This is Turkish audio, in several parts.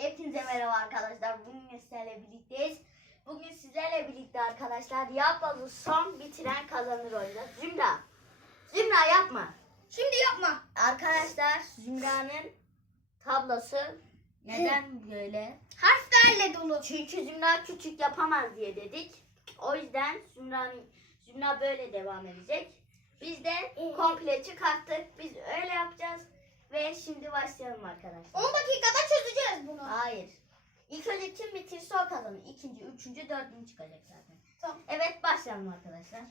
Hepinize merhaba arkadaşlar. Bugün sizlerle birlikteyiz. Bugün sizlerle birlikte arkadaşlar yapmalı son bitiren kazanır oynayacağız. Zümra. Zümra yapma. Şimdi yapma. Arkadaşlar Zümra'nın tablosu neden böyle? Harflerle dolu. Çünkü Zümra küçük yapamaz diye dedik. O yüzden Zümra'nın Zümra böyle devam edecek. Biz de komple çıkarttık. Biz öyle yapacağız. Ve şimdi başlayalım arkadaşlar. 10 dakikada çözeceğiz bunu. Hayır. İlk önce kim bitirse o kazanır. İkinci, üçüncü, dördüncü çıkacak zaten. Tamam. Evet başlayalım arkadaşlar.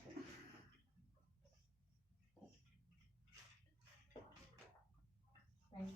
Ben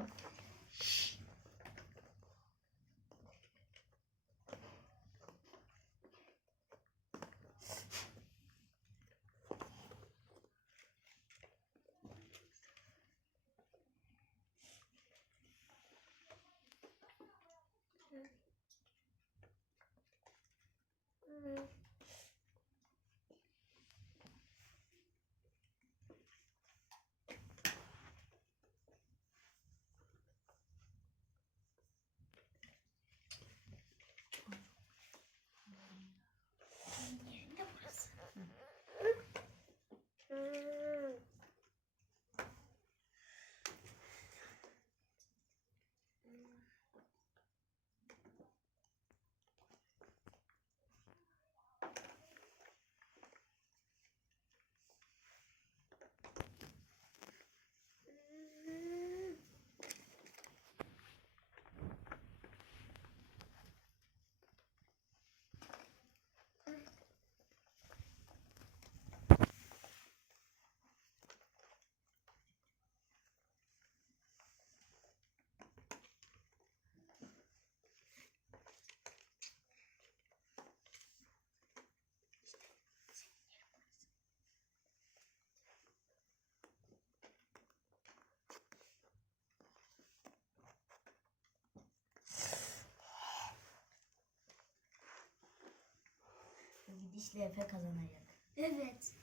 gidişle Efe kazanacak. Evet.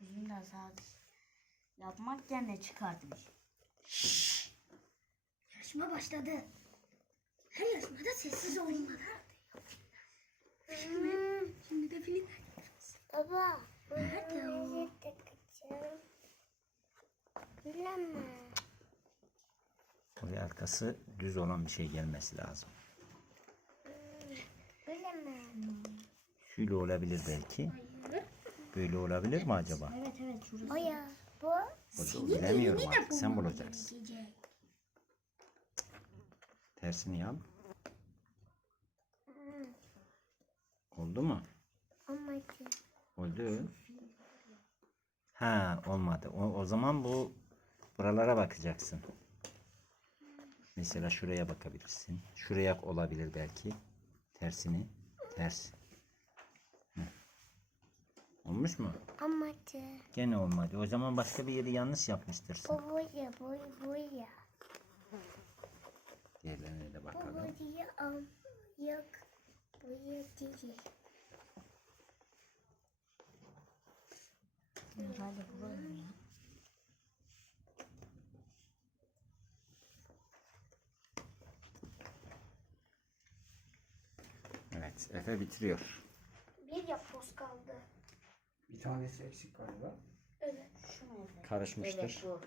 Zümra sadece yapmak yerine çıkartmış. Yarışma başladı. Her yarışmada sessiz olmalı. Şimdi, şimdi de film. Baba, Nerede o? takacağım. Bilemem. Oraya arkası düz olan bir şey gelmesi lazım. Bilemem. Şöyle olabilir belki. Böyle olabilir mi acaba? Evet evet şurası. O ya, bu. Bunu bilemiyorum artık. Sen bulacaksın. Tersini yap. Oldu mu? Olmadı. Oldu. Ha olmadı. O, o zaman bu buralara bakacaksın. Mesela şuraya bakabilirsin. Şuraya olabilir belki. Tersini. Ters. Hı. Olmuş mu? Olmadı. Gene olmadı. O zaman başka bir yeri yanlış yapmıştırsın. Bu bu ya, bu bu ya. Diğerlerine de Bu bakalım. bu ya, am, yok. Bu ya değil. Hadi bulalım ya. Evet. Efe bitiriyor. Bir yapboz kaldı. Bir tanesi eksik galiba. Evet. Şu mu? Karışmıştır. Evet bu.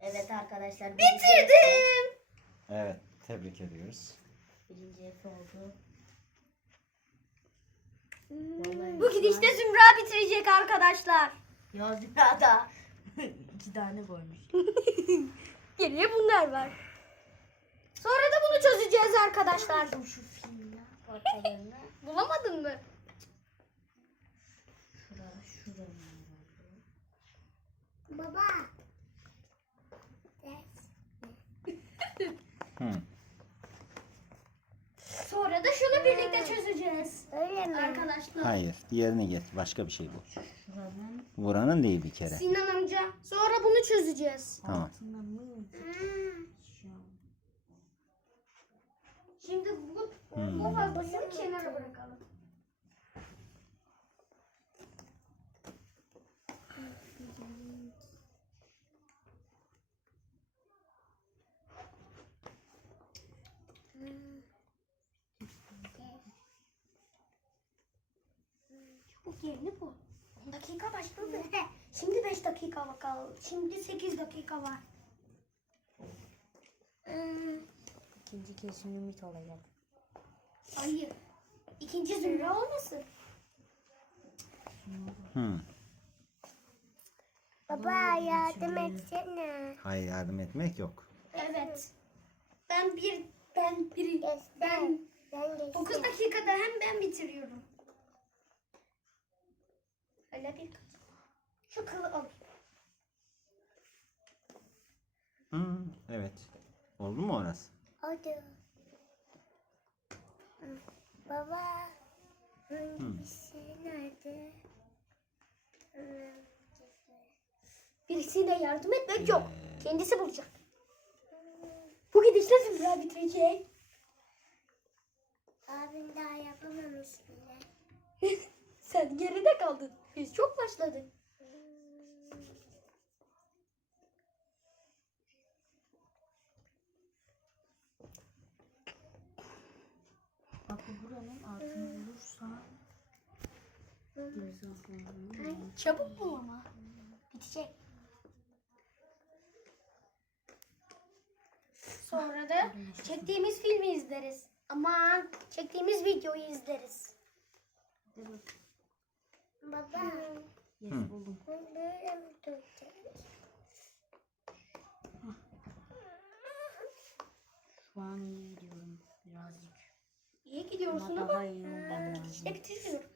Evet arkadaşlar. Bitirdim. Evet. Tebrik ediyoruz. Birinci Efe oldu. Bu gidişte Zümra bitirecek arkadaşlar. Ya Zümra da iki tane koymuş. Geriye bunlar var. Sonra da bunu çözeceğiz arkadaşlar. Şu ortalarını. Bulamadın mı? Şura, şura. Baba. Sonra da şunu birlikte çözeceğiz. Öyle mi? Arkadaşlar. Hayır. Diğerini geç. Başka bir şey bu. Şuranın. Buranın değil bir kere. Sinan amca. Sonra bunu çözeceğiz. Tamam. Şimdi bu Hmm. bu fazlasını kenara bırakalım. Çabuk yerini bul. 10 dakika başladı. Şimdi 5 dakika bakalım. Şimdi 8 dakika var. Hmm, İkinci kesim ümit olacak. Hayır. İkinci zümre olmasın. Hmm. Baba yardım etsene. Hayır yardım etmek yok. Evet. Ben bir ben bir ben Ben de 9 dakikada hem ben bitiriyorum. Öyle bir Şu kılı al. Hmm, evet. Oldu mu orası? Oldu. Baba. Hangisi nerede? Hı. Birisiyle yardım etmek yok. Kendisi bulacak. Bu gidişle Zümra bitirecek. Abim daha yapamamış bile. Sen geride kaldın. Biz çok başladık. Bak bu buranın altını bulursa Çabuk bul ama. Bitecek. Sonra da çektiğimiz filmi izleriz. Aman çektiğimiz videoyu izleriz. Baba. yes Hı. buldum. Ben böyle mi? Şu an iyi gidiyorum birazcık. İyi gidiyorsun Ama daha iyi olmam lazım. işte bitiriyorum.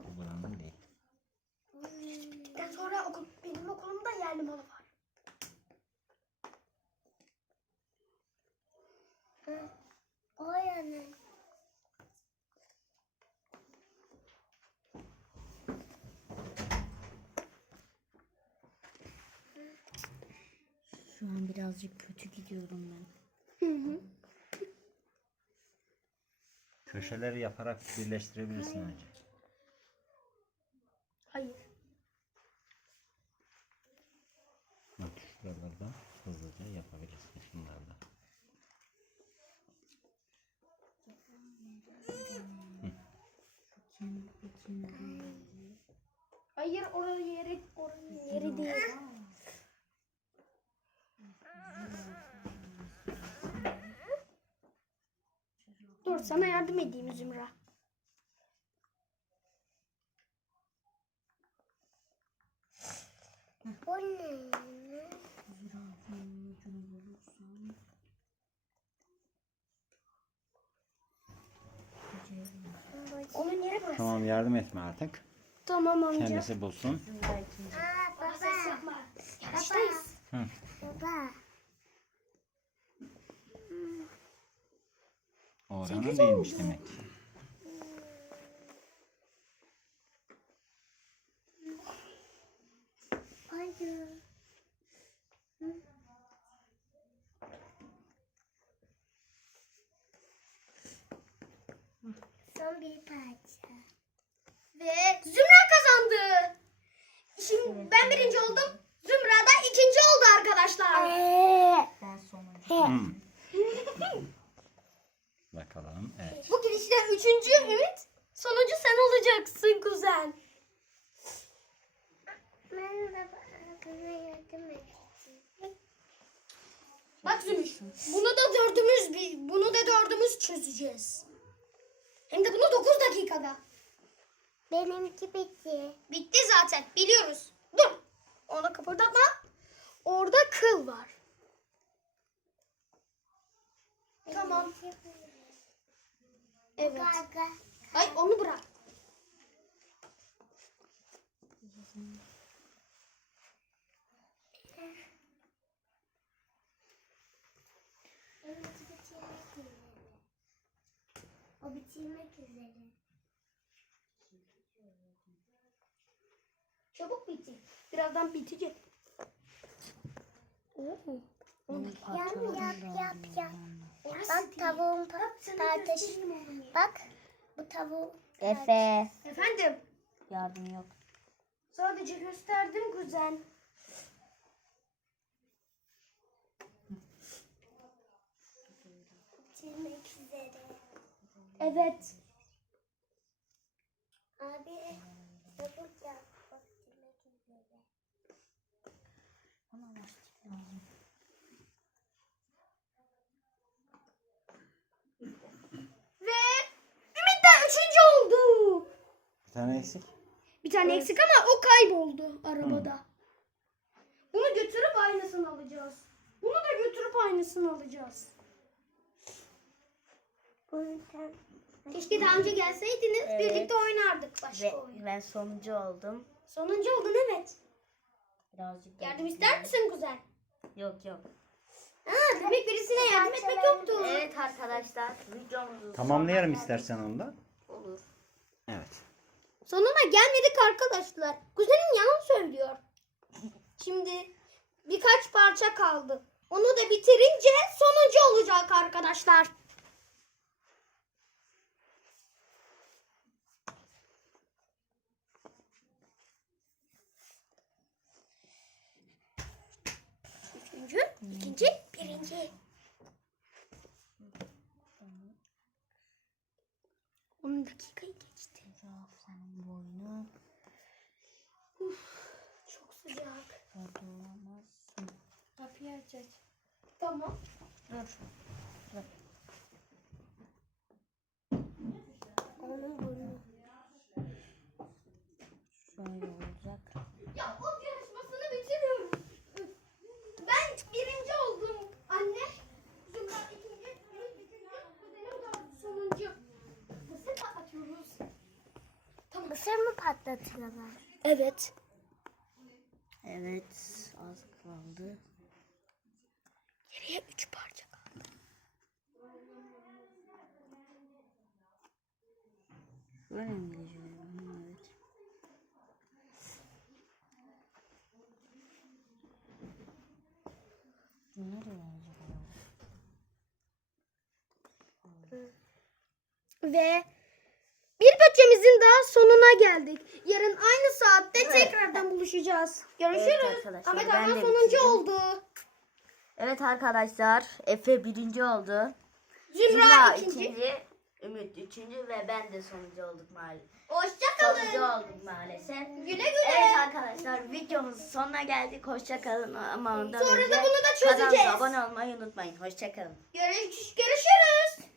Buranın değil. Bittikten sonra okul, benim okulumda yerli malı var. O yana. Şu an birazcık kötü gidiyorum ben. Köşeleri yaparak birleştirebilirsin önce. Hayır. Bak şuralarda hızlıca yapabilirsin şunlarda. Bakayım, bakayım. Hayır orası yeri, orası yeri değil. Dur sana yardım edeyim Zümra. O ne? Tamam yardım etme artık. Tamam amca. Kendisi bulsun. Aa baba. Ses yapma. Yarıştayız. Baba. Oranın değilmiş demek. Hayır. Son bir parça. Ve Zümra kazandı. Şimdi ben birinci oldum. Zümra da ikinci oldu arkadaşlar. Ben sonuncu. Hmm. Bakalım. Evet. Bu girişte üçüncü Ümit. Sonuncu sen olacaksın kuzen. Ben de abime yardım edeceğim. Bak Zümüş. Bunu da dördümüz bir- bunu da dördümüz çözeceğiz. Hem de bunu 9 dakikada. Benimki bitti. Bitti zaten biliyoruz. Dur. Onu kıpırdatma. Orada kıl var. Tamam. Evet. Ay onu bırak. O bitirmek üzere. Çabuk bitti. Birazdan bitecek. Oo. Yap yap yap yap. Bak tavuğun pa- tartış. Bak bu tavuğu. Efe. Efendim. Yardım yok. Sadece gösterdim kuzen. Bitirmek üzere. Evet. Abi çabuk yap. Bak bitirmek üzere. Bana lastik lazım. Ve Ümit de üçüncü oldu. Bir tane eksik. Bir tane eksik ama o kayboldu arabada. Bunu götürüp aynısını alacağız. Bunu da götürüp aynısını alacağız. Keşke daha önce gelseydiniz Evet. birlikte oynardık başka Ve oyun. ben sonuncu oldum. Sonuncu oldun evet. Birazcık Yardım ister misin kuzen? Yok yok. Ha, demek birisine yardım etmek yoktu. Evet arkadaşlar videomuzu Tamamlayalım istersen onu da. geldik. Olur. Evet. Sonuna gelmedik arkadaşlar. Kuzenim yalan söylüyor. Şimdi birkaç parça kaldı. Onu da bitirince sonuncu olacak arkadaşlar. Üçüncü, ikinci, birinci. Tamam. Dur. onun burnu. Şöyle olacak. Ya ot yarışmasını bitiriyorum. Ben birinci oldum anne. Zümra ikinci, Ümit üçüncü, kuzenim sonuncu. Mısır patlatıyoruz. Mısır mı patlatıyorlar? Evet. Evet. Az kaldı. Geriye üç parça kaldı. Böyle mi gideceğiz? Hı, Evet. Nereye acaba? Ve bir bütçemizin daha sonuna geldik. Yarın aynı saatte tekrardan buluşacağız. Görüşürüz. Evet arkadaşlar, Ahmet Hakan sonuncu oldu. Evet arkadaşlar Efe birinci oldu. Zümra, Zümra ikinci. ikinci. Ümit üçüncü ve ben de sonuncu olduk maalesef. Hoşçakalın. Sonuncu olduk maalesef. Güle güle. Evet arkadaşlar videomuzun sonuna geldik. Hoşçakalın ama ondan Sonra önce da bunu da kanalımıza çözeceğiz. abone olmayı unutmayın. Hoşçakalın. Görüş, görüşürüz.